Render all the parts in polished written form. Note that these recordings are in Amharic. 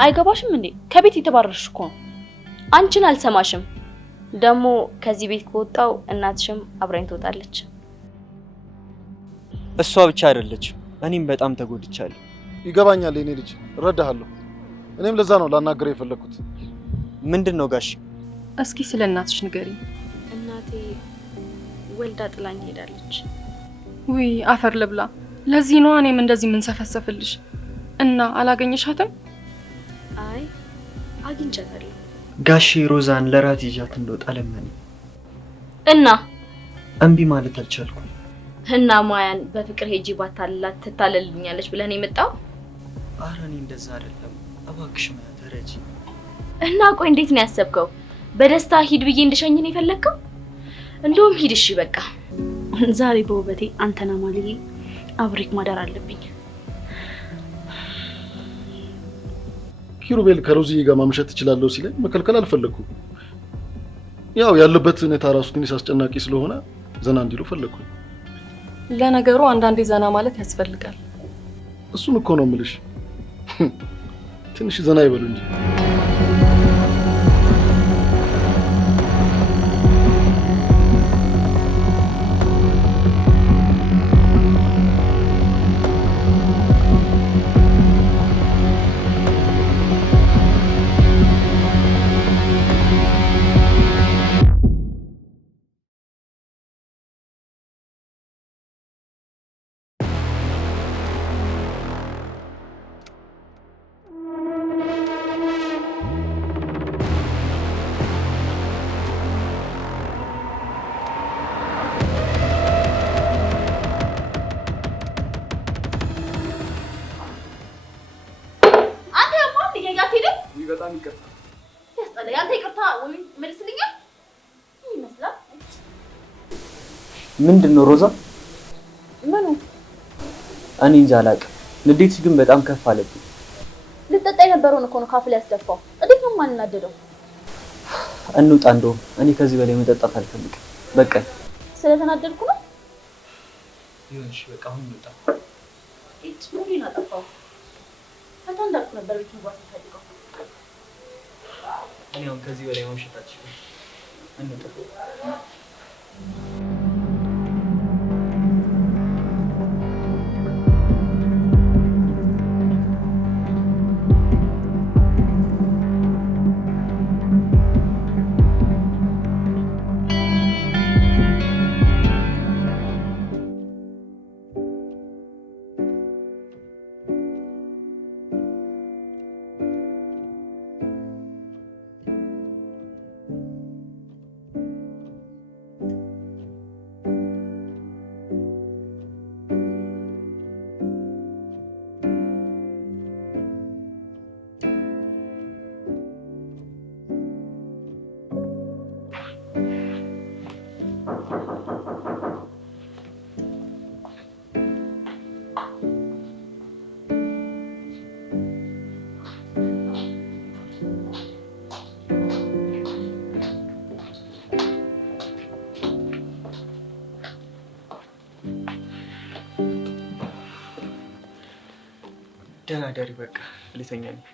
አይገባሽም እንዴ? ከቤት የተባረርሽ እኮ ነው። አንቺን አልሰማሽም። ደግሞ ከዚህ ቤት ከወጣው እናትሽም አብራኝ ትወጣለች። እሷ ብቻ አይደለችም፣ እኔም በጣም ተጎድቻለሁ። ይገባኛል የኔ ልጅ፣ እረዳሃለሁ። እኔም ለዛ ነው ላናገረው የፈለኩት። ምንድነው ጋሽ? እስኪ ስለ እናትሽ ንገሪኝ። እናቴ ወልዳ ጥላኝ ሄዳለች። ውይ አፈር ልብላ። ለዚህ ነው እኔም እንደዚህ ምን ሰፈሰፍልሽ። እና አላገኘሻትም? አይ አግኝቻታለሁ። ጋሼ ሮዛን ለራት ይዣት እንደወጣ ለመነኝ እና እምቢ ማለት አልቻልኩም። እና ማያን በፍቅር ሄጂ ባታላት ትታለልኛለች ብለን የመጣው? ኧረ እኔ እንደዛ አይደለም፣ እባክሽ ማያ ተረጂ። እና ቆይ እንዴት ነው ያሰብከው? በደስታ ሂድ ብዬ እንድሸኝ ነው የፈለግከው? እንደውም ሂድ እሺ በቃ። ዛሬ በውበቴ አንተና ማልዬ አብሬክ ማዳር አለብኝ። ኪሩቤል ከሮዚ ጋር ማምሸት ትችላለህ ሲለኝ መከልከል አልፈለኩም። ያው ያለበት ሁኔታ ራሱ ትንሽ አስጨናቂ ስለሆነ ዘና እንዲሉ ፈለኩ። ለነገሩ አንዳንዴ ዘና ማለት ያስፈልጋል። እሱን እኮ ነው የምልሽ። ትንሽ ዘና ይበሉ እንጂ። በጣም ይቅርታ። ያስጠላ። ያንተ ይቅርታ ወይ መልስልኛል ይመስላል። ምንድነው ሮዛ? ምኑ? እኔ እንጃ አላውቅም። ንዴትሽ ግን በጣም ከፍ አለብኝ። ልጠጣ የነበረውን እኮ ነው ካፍል ያስደፋው። እንዴት ነው ማንናደደው? እንውጣ። እንደውም እኔ ከዚህ በላይ መጠጣት አልፈልግም። በቃ ስለተናደድኩ ነው። ይሁንሽ፣ በቃ አሁን እንውጣ። እጭ ሙሉን አጠፋው። ፈታ እንዳልኩ ነበር ቤት መግባት ፈልገው። እኔ አሁን ከዚህ በላይ ማምሸት አልችልም። እንውጣ። ደህና ደሪ። በቃ ልተኛ ነኝ።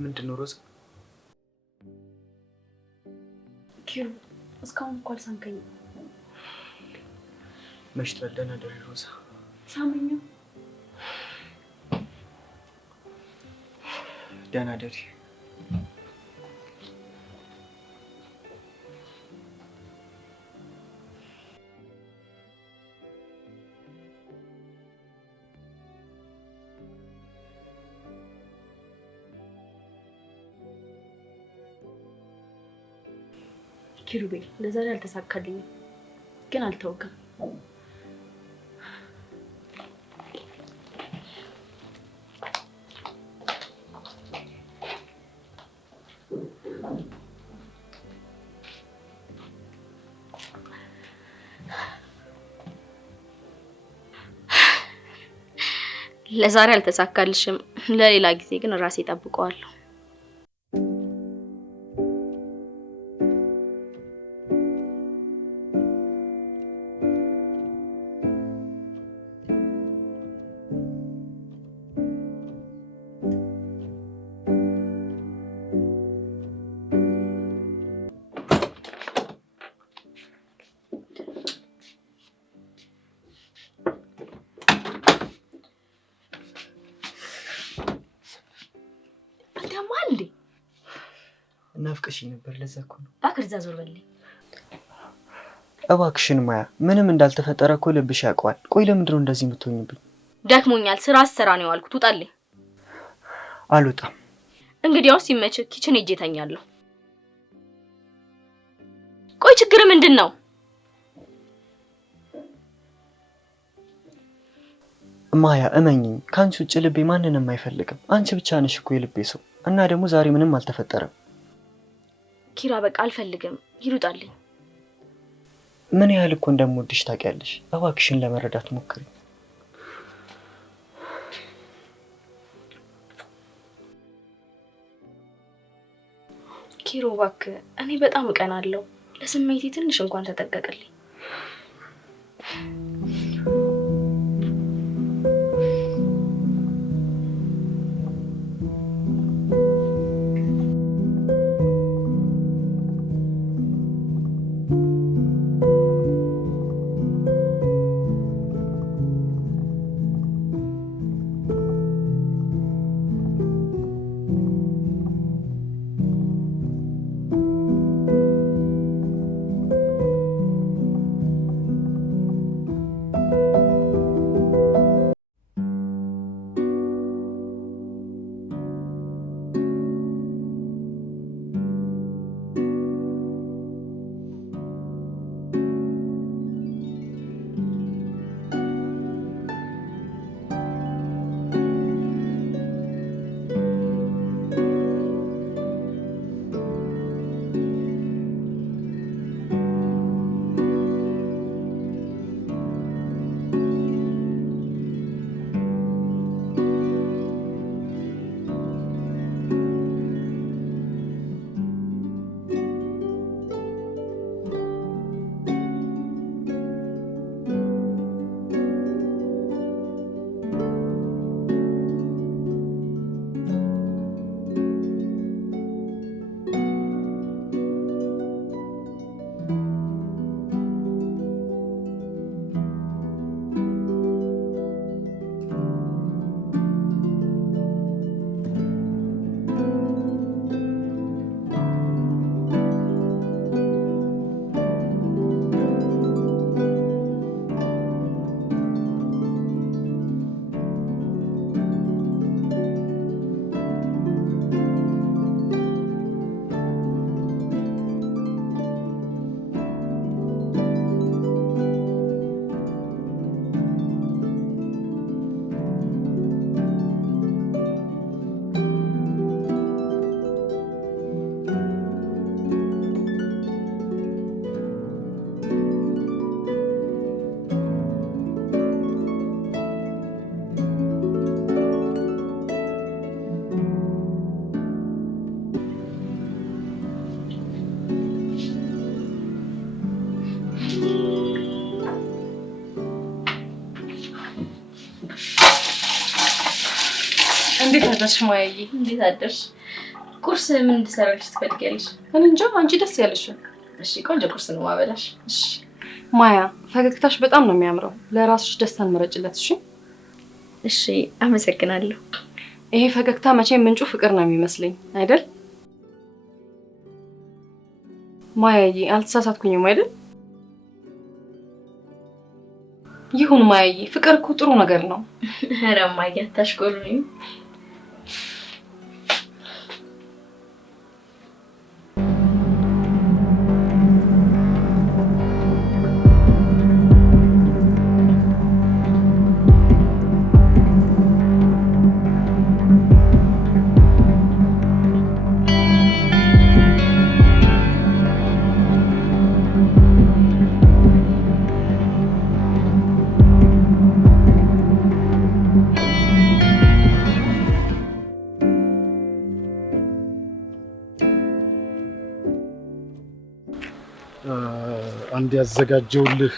ምንድነው ሮዛ? ኪሩ እስካሁን እኮ አልሳምከኝም። መሽቷል። ደህና ደሪ ሮዛ። ሳምኝ። ደህና ደሪ። ኪሩቤል ለዛሬ አልተሳካልኝም፣ ግን አልተወከም። ለዛሬ አልተሳካልሽም፣ ለሌላ ጊዜ ግን ራሴ እጠብቀዋለሁ። ናፍቀሽኝ ነበር ለዛ እኮ ነው። እባክህ እዛ ዞር በልኝ። እባክሽን ማያ ምንም እንዳልተፈጠረ እኮ ልብሽ ያውቀዋል። ቆይ ለምንድን ነው እንደዚህ የምትሆኝብኝ? ደክሞኛል። ስራ አሰራ ነው ያልኩት። ውጣልኝ። አልወጣም። እንግዲያውስ ሲመችህ ኪችን ሄጄ እተኛለሁ። ቆይ ችግር ምንድን ነው? ማያ እመኝኝ፣ ካንቺ ውጭ ልቤ ማንንም አይፈልግም። አንቺ ብቻ ነሽ እኮ የልቤ ሰው። እና ደግሞ ዛሬ ምንም አልተፈጠረም። ኪራ በቃ አልፈልግም። ይሩጣልኝ። ምን ያህል እኮ እንደምወድሽ ታውቂያለሽ። እባክሽን ለመረዳት ሞክሪ። ኪሮ እባክህ፣ እኔ በጣም እቀናለሁ። ለስሜቴ ትንሽ እንኳን ተጠቀቅልኝ። እንዴት አደርሽ ማያዬ? እንዴት አደርሽ? ቁርስ ምን እንድሰራልሽ ትፈልጊያለሽ? እኔ እንጃ፣ አንቺ ደስ ያለሽ። እሺ ቆንጆ ቁርስ ነው ማበላሽ። እሺ ማያ፣ ፈገግታሽ በጣም ነው የሚያምረው። ለራስሽ ደስታን ምረጭለት። እሺ እሺ፣ አመሰግናለሁ። ይሄ ፈገግታ መቼም ምንጩ ፍቅር ነው የሚመስለኝ አይደል? ማያዬ፣ አልተሳሳትኩኝም አይደል? ይሁን ማያዬ፣ ፍቅር እኮ ጥሩ ነገር ነው። ኧረ እማዬ አታሽኮርኝ። አንድ ያዘጋጀውልህ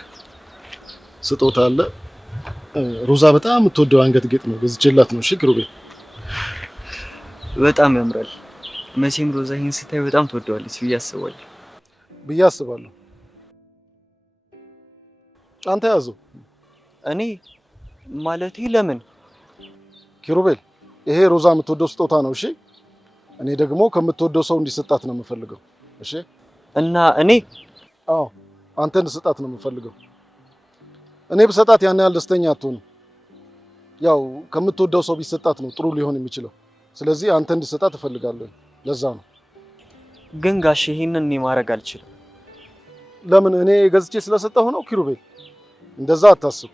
ስጦታ አለ። ሮዛ በጣም የምትወደው አንገት ጌጥ ነው፣ ገዝቼላት ነው። እሺ ኪሩቤል፣ በጣም ያምራል። መቼም ሮዛ ይሄን ስታይ በጣም ትወደዋለች ብዬ አስባለሁ። አንተ ያዘው። እኔ ማለቴ ለምን? ኪሩቤል፣ ይሄ ሮዛ የምትወደው ስጦታ ነው። እሺ እኔ ደግሞ ከምትወደው ሰው እንዲሰጣት ነው የምፈልገው። እሺ? እና እኔ አዎ አንተ እንድሰጣት ነው የምፈልገው። እኔ ብሰጣት ያን ያህል ደስተኛ አትሆንም። ያው ከምትወደው ሰው ቢሰጣት ነው ጥሩ ሊሆን የሚችለው። ስለዚህ አንተ እንድሰጣት እፈልጋለሁ። ለዛ ነው። ግን ጋሽ ይሄንን እኔ ማድረግ አልችልም። ለምን? እኔ ገዝቼ ስለሰጠሁ ነው ኪሩቤል? እንደዛ አታስብ።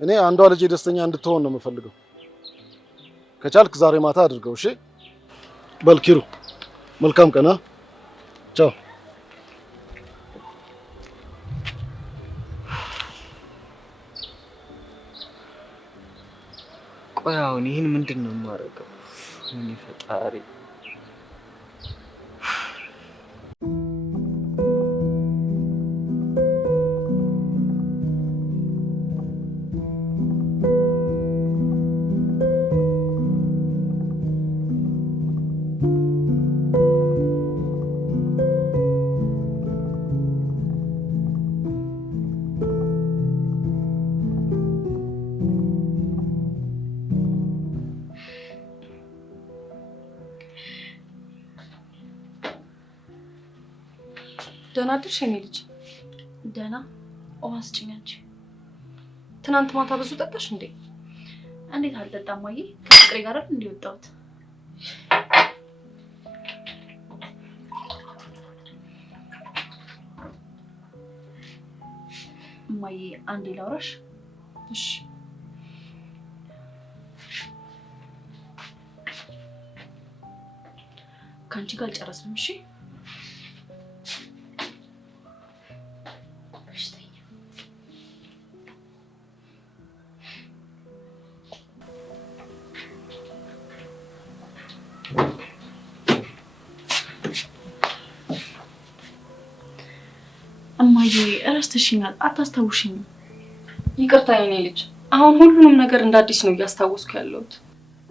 እኔ አንዷ ልጄ ደስተኛ እንድትሆን ነው የምፈልገው። ከቻልክ ዛሬ ማታ አድርገው። እሺ? በል ኪሩ፣ መልካም ቀን። ቻው። ቆይ አሁን ይህን ምንድን ነው የማደርገው? እኔ ፈጣሪ ደህና አደርሽ የኔ ልጅ? ደህና። ውሃ ስጭኝ አንቺ። ትናንት ማታ ብዙ ጠጣሽ እንዴ? እንዴት አልጠጣም ማዬ? ከፍቅሬ ጋር አይደል እንዲወጣሁት። ማዬ አንዴ ላውራሽ። እሺ። ከአንቺ ጋር አልጨረስንም። እሺ? እማዬ እረስተሽኛል፣ አታስታውሽኝም። ይቅርታ የኔ ልጅ፣ አሁን ሁሉንም ነገር እንደ አዲስ ነው እያስታወስኩ ያለሁት።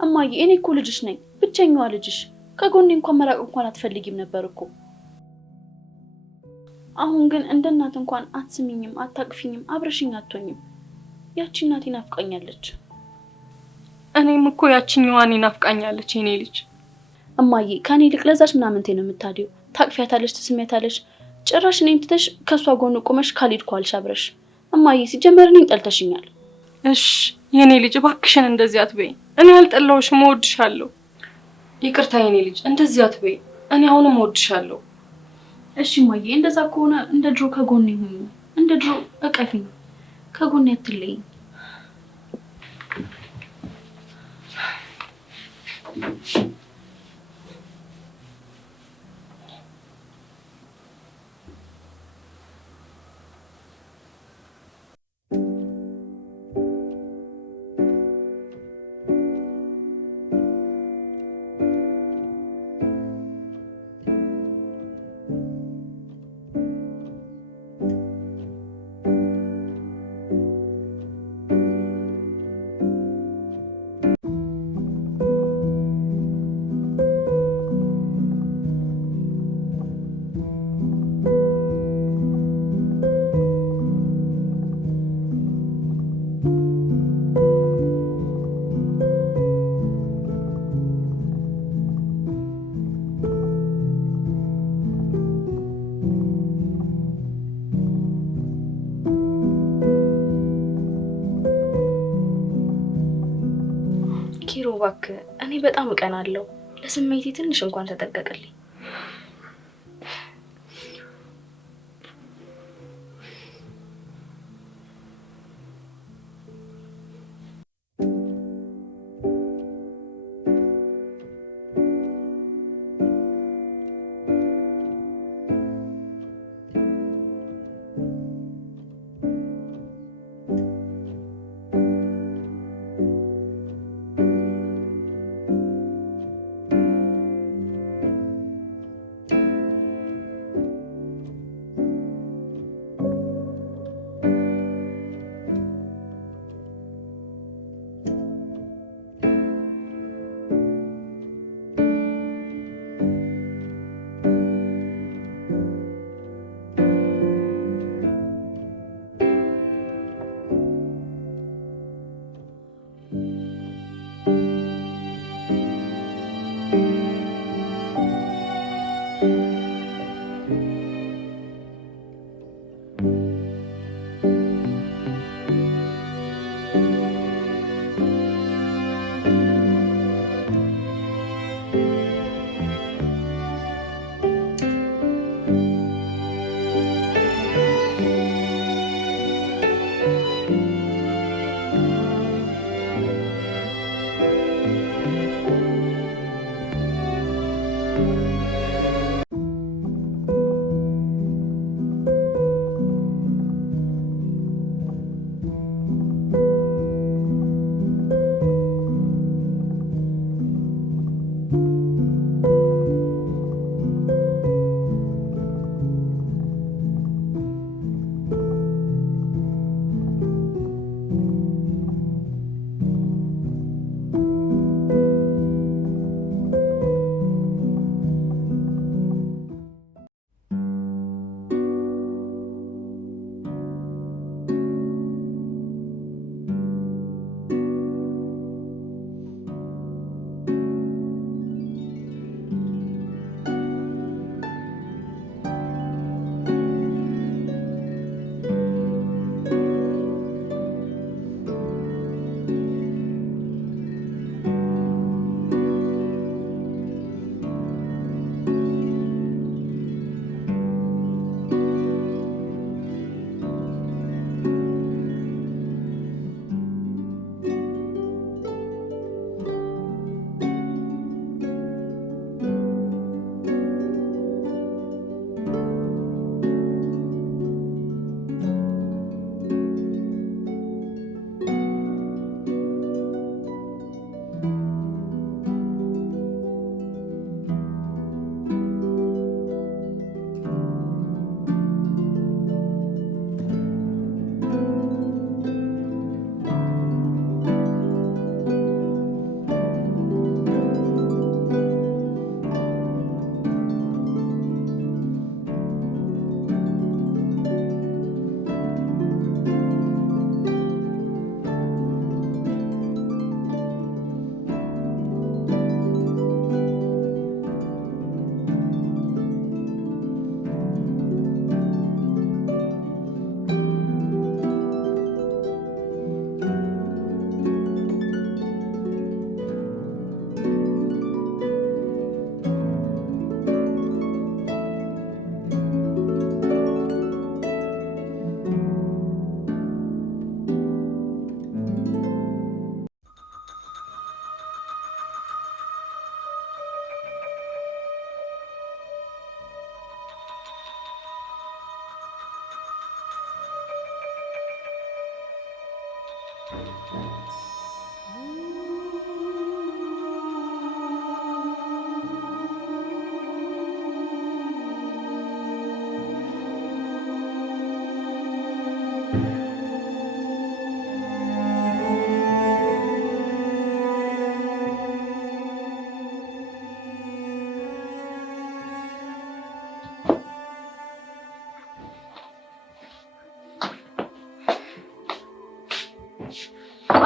እማዬ እኔ እኮ ልጅሽ ነኝ፣ ብቸኛዋ ልጅሽ። ከጎኔ እንኳን መራቅ እንኳን አትፈልጊም ነበር እኮ። አሁን ግን እንደ እናት እንኳን አትስሚኝም፣ አታቅፊኝም፣ አብረሽኝ አትሆኝም። ያቺ እናቴ ናፍቃኛለች። እኔም እኮ ያቺኛዋን ናፍቃኛለች የኔ ልጅ። እማዬ ከኔ ይልቅ ለዛች ምናምንቴ ነው የምታዲው። ታቅፊያታለሽ፣ ትስሚያታለሽ። ጭራሽ እኔን ትተሽ ከሷ ጎን ቆመሽ ካልሄድኩ አልሽ አብረሽ። እማዬ ሲጀመር እኔን ጠልተሽኛል። እሺ የኔ ልጅ እባክሽን እንደዚህ አትበይ። እኔ አልጠላሁሽም፣ እወድሻለሁ። ይቅርታ የኔ ልጅ፣ እንደዚህ አትበይ። እኔ አሁንም እወድሻለሁ። እሺ እማዬ፣ እንደዛ ከሆነ እንደ ድሮ ከጎኔ ሁኚ፣ እንደ ድሮ እቀፊኝ፣ ከጎኔ አትለይኝ። ኪሩ እባክህ፣ እኔ በጣም እቀናለሁ። ለስሜቴ ትንሽ እንኳን ተጠንቀቅልኝ።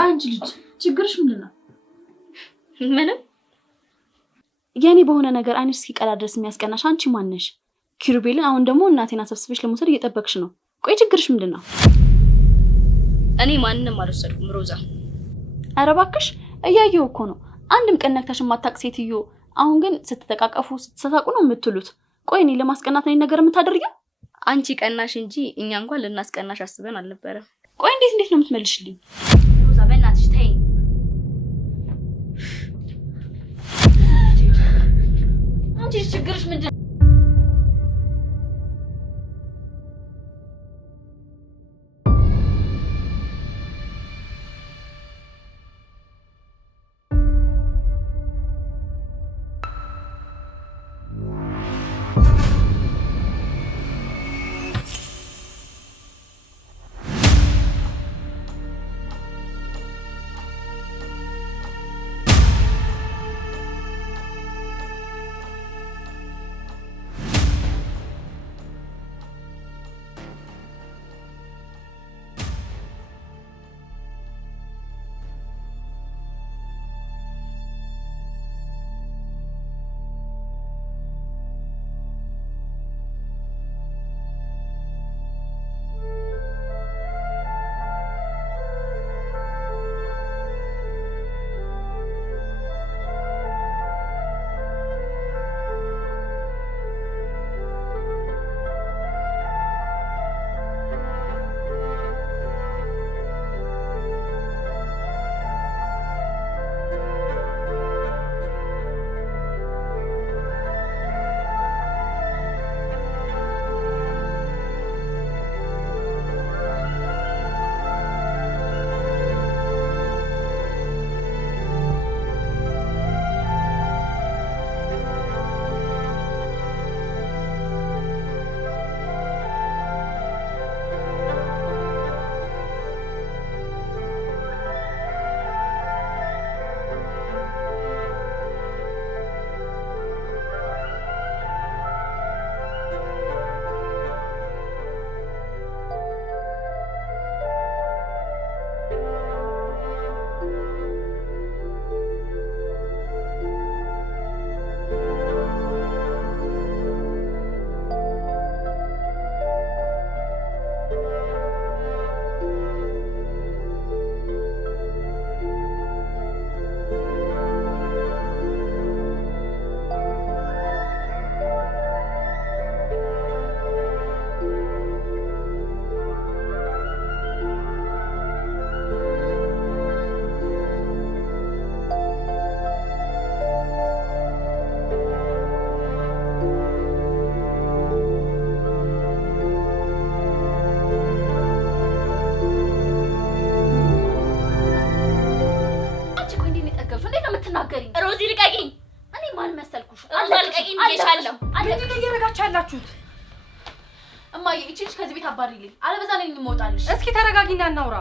አንቺ ልጅ ችግርሽ ምንድነው? ምንም የኔ በሆነ ነገር አይንሽ እስኪቀላ ድረስ የሚያስቀናሽ አንቺ ማን ነሽ? ኪሩቤልን አሁን ደግሞ እናቴን አሰብስበሽ ለመውሰድ እየጠበቅሽ ነው። ቆይ ችግርሽ ምንድነው? እኔ ማንንም አልወሰድኩም ሮዛ። ኧረ እባክሽ እያየሁ እኮ ነው። አንድም ቀን ነክተሽ የማታውቅ ሴትዮ አሁን ግን ስትተቃቀፉ ስትሳሳቁ ነው የምትሉት። ቆይ እኔ ለማስቀናት ነው ነገር የምታደርጊው? አንቺ ቀናሽ እንጂ እኛ እንኳን ልናስቀናሽ አስበን አልነበረም። ቆይ እንዴት ነው የምትመልሽልኝ? ሮዛ በእናትሽ ተይኝ። አንቺ ችግርሽ ምንድነው? ሮዚ ልቀቂኝ! እኔ ማን መሰልኩሽ? ሮዛ ልቀቂኝ ብዬሻለሁ። ምንድን ነው እያደረጋችሁ ያላችሁት? እማዬ እቺ ልጅ ከዚህ ቤት አባሪልኝ፣ አለበዛ ነኝ የምወጣልሽ። እስኪ ተረጋጊና እናውራ።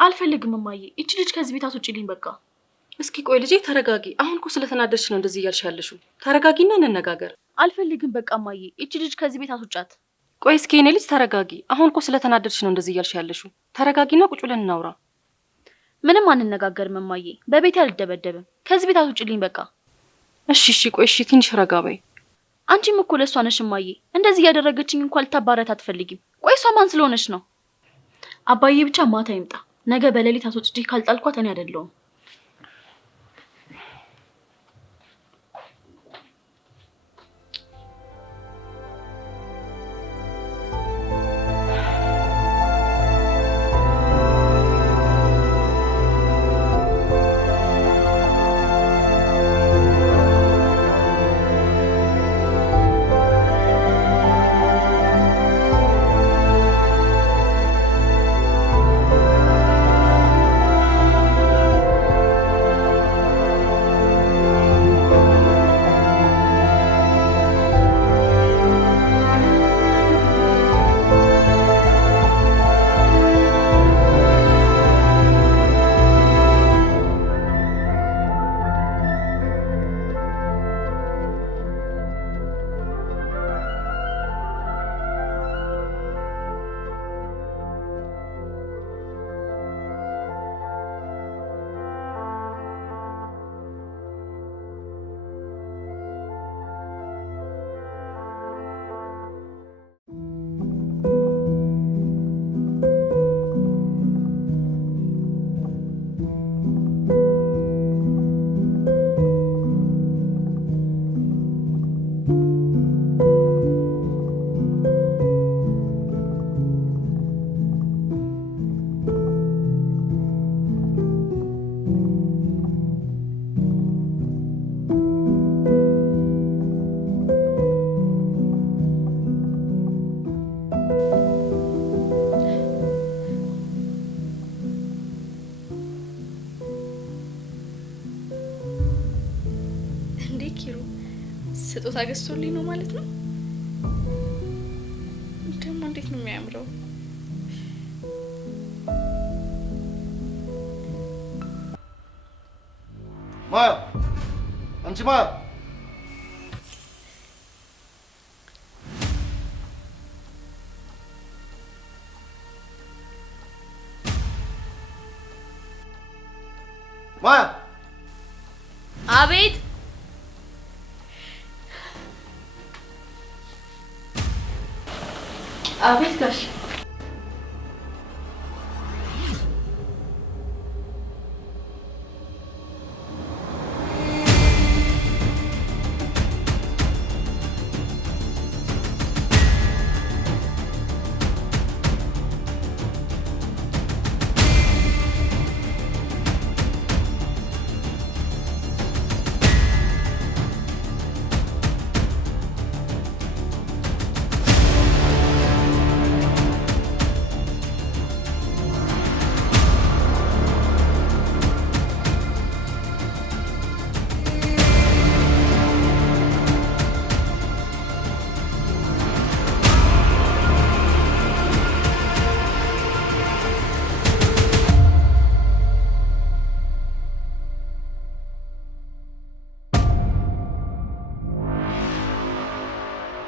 አልፈልግም እማዬ። እቺ ልጅ ከዚህ ቤት አስወጪልኝ በቃ። እስኪ ቆይ ልጄ ተረጋጊ። አሁን እኮ ስለተናደድሽ ነው እንደዚህ እያልሽ ያለሽው። ተረጋጊና እንነጋገር። አልፈልግም በቃ እማዬ። እቺ ልጅ ከዚህ ቤት አስወጫት። ቆይ እስኪ የኔ ልጅ ተረጋጊ። አሁን እኮ ስለተናደድሽ ነው እንደዚህ እያልሽ ያለሽው። ተረጋጊና ቁጭ ብለን እናውራ። ምንም አንነጋገርም እማዬ። በቤት አልደበደብም። ከዚህ ቤት አስወጪልኝ በቃ። እሺ ቆይ እሺ፣ ትንሽ ረጋ በይ። አንቺም እኮ ለሷ ነሽ እማዬ። እንደዚህ እያደረገችኝ እንኳን ልታባረት አትፈልጊም። ቆይ እሷ ማን ስለሆነች ነው? አባዬ ብቻ ማታ ይምጣ። ነገ በሌሊት አስወጥቼ ካልጣልኳት እኔ አይደለሁም። ስጦታ ገዝቶልኝ ነው ማለት ነው። ደግሞ እንዴት ነው የሚያምረው። ማያ፣ አንቺ ማያ፣ ማያ። አቤት። አቤት ጋሽ